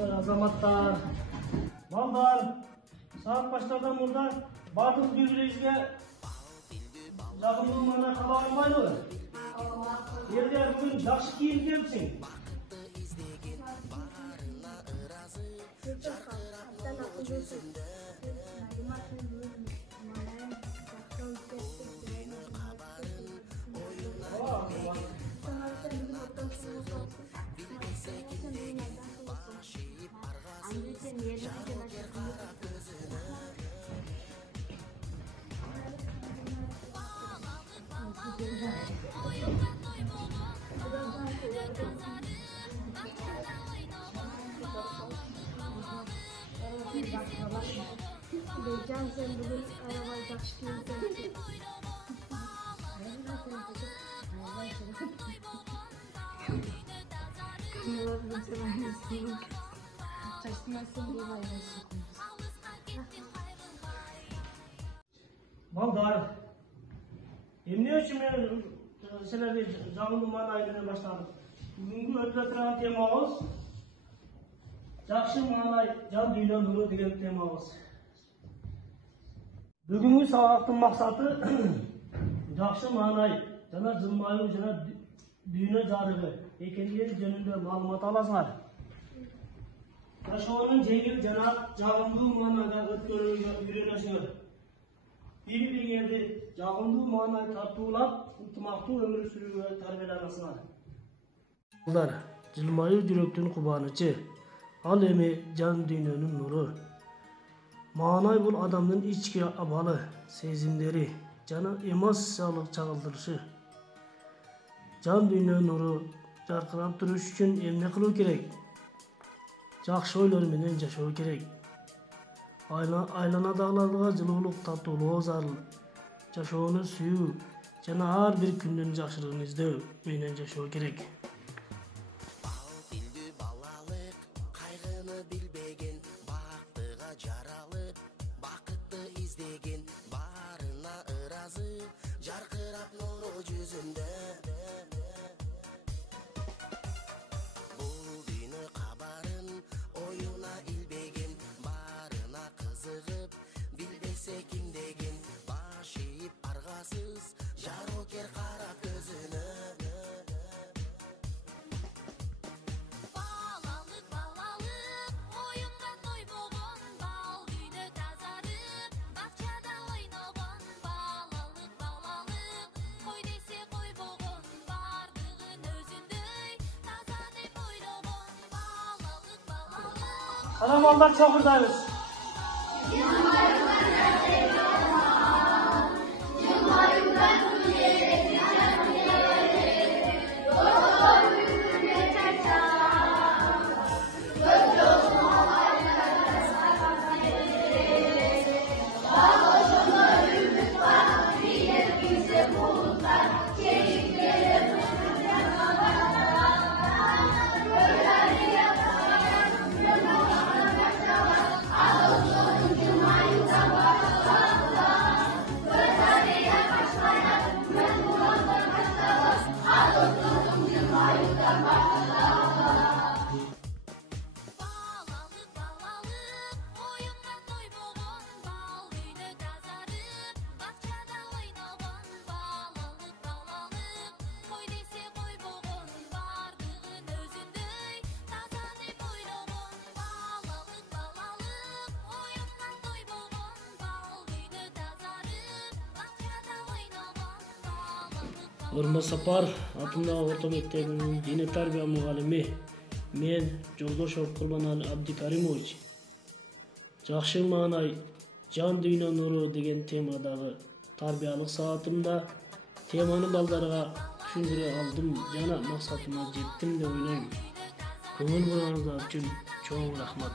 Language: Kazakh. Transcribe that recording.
Azamаттар, balдар, saat başlardan burada bardық birbirіңізге жағымды мана қалағанбайды ғой. Ерде бүгін жақсы киім келіпсің. Beycan sen bugün arabayı taşıyınca. Balдар, emne üçün men sizlerle жағымды мана айтудан баштадым. Бүгінгі өтіп отырған темамыз жақсы маңай жан үйлендіру деген темамыз. Бүгінгі сабақтың мақсаты жақсы маңай жана жылмаю жана дүйнө жарыгы экендиги жөнүндө маалымат аласыңар. Жашоонун жеңил жана жагымдуу маанайда өткөрүүгө үйрөнөсүңөр. Бири-бириңерди жагымдуу маанай тартуулап, ынтымактуу өмүр сүрүүгө тарбияланасыңар. Балдар, жылмаю жүрөктүн кубанычы, ал эми жан дүйнөнүн нуру. Маанай бул адамдын ички абалы, сезимдери жана эмоциялык чагылдырышы. Жан дүйнө нуру жаркырап туруш үчүн эмне кылуу керек? Жакшы ойлор менен жашоо керек. Айланадагыларга жылуулук тартуулоо зарыл. Жашоону сүйүү жана ар бир күндүн жакшылыгын издөө менен жашоо керек. Ana ballar çakırdayız. Орынбасапар атындагы орто мектебинин диний тарбия мугалими мен Жолдошов Курбанали Абдикаримович жакшы маанай жан дүйнө нуру деген темадагы тарбиялык саатымда теманы балдарга түшүндүрө алдым жана максатыма жеттим деп ойлойм. Көңүл буруңуздар үчүн чоң рахмат.